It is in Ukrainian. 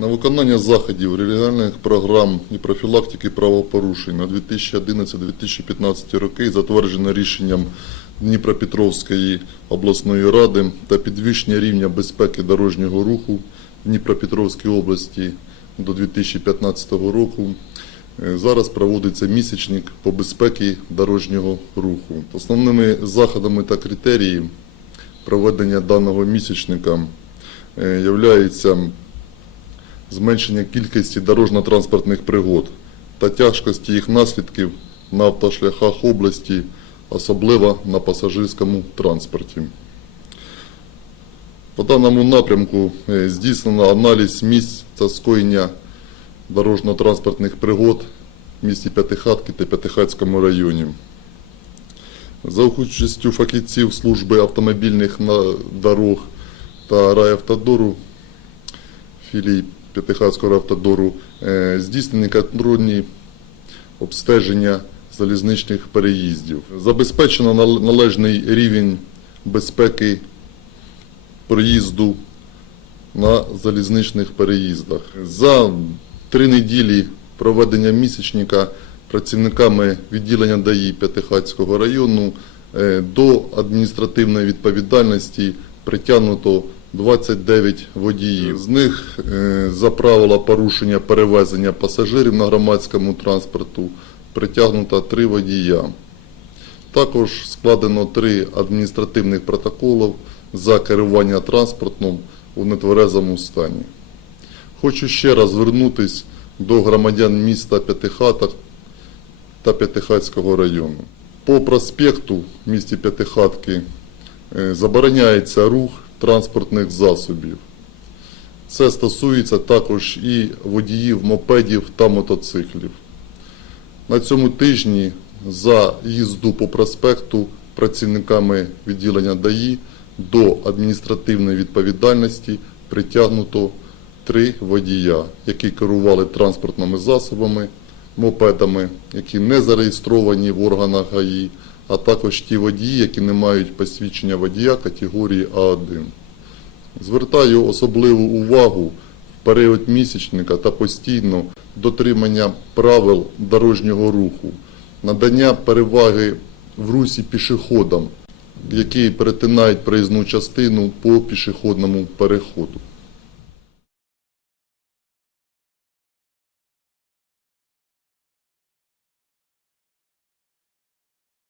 На виконання заходів регіональних програм і профілактики правопорушень на 2011-2015 роки затверджено рішенням Дніпропетровської обласної ради та підвищення рівня безпеки дорожнього руху в Дніпропетровській області до 2015 року. Е, Зараз проводиться місячник по безпеці дорожнього руху. Основними заходами та критерії проведення даного місячника е, являється зменшення кількості дорожньо-транспортних пригод та тяжкості їх наслідків на автошляхах області, особливо на пасажирському транспорті. По даному напрямку е, здійснено аналіз місць та скоєння дорожньо-транспортних пригод в місті П'ятихатки та П'ятихатському районі. За участю фахівців служби автомобільних дорог та райавтодору філії П'ятихатського автодору е, здійснені контрольні обстеження залізничних переїздів. Забезпечено належний рівень безпеки проїзду на залізничних переїздах. За три неділі проведення місячника працівниками відділення ДАІ П'ятихатського району е, до адміністративної відповідальності притягнуто 29 водіїв. З них е, за правила порушення перевезення пасажирів на громадському транспорту притягнуто 3 водія. Також складено три адміністративних протоколів за керування транспортом у нетверезому стані. Хочу ще раз звернутися до громадян міста П'ятихаток та П'ятихатського району. По проспекту в місті П'ятихатки е, забороняється рух транспортних засобів. Це стосується також і водіїв мопедів та мотоциклів. На цьому тижні за їзду по проспекту працівниками відділення ДАІ до адміністративної відповідальності притягнуто три водія, які керували транспортними засобами, мопедами, які не зареєстровані в органах ГАІ, а також ті водії, які не мають посвідчення водія категорії А1. Звертаю особливу увагу в період місячника та постійно дотримання правил дорожнього руху, надання переваги в русі пішоходам, які перетинають проїзну частину по пішохідному переходу.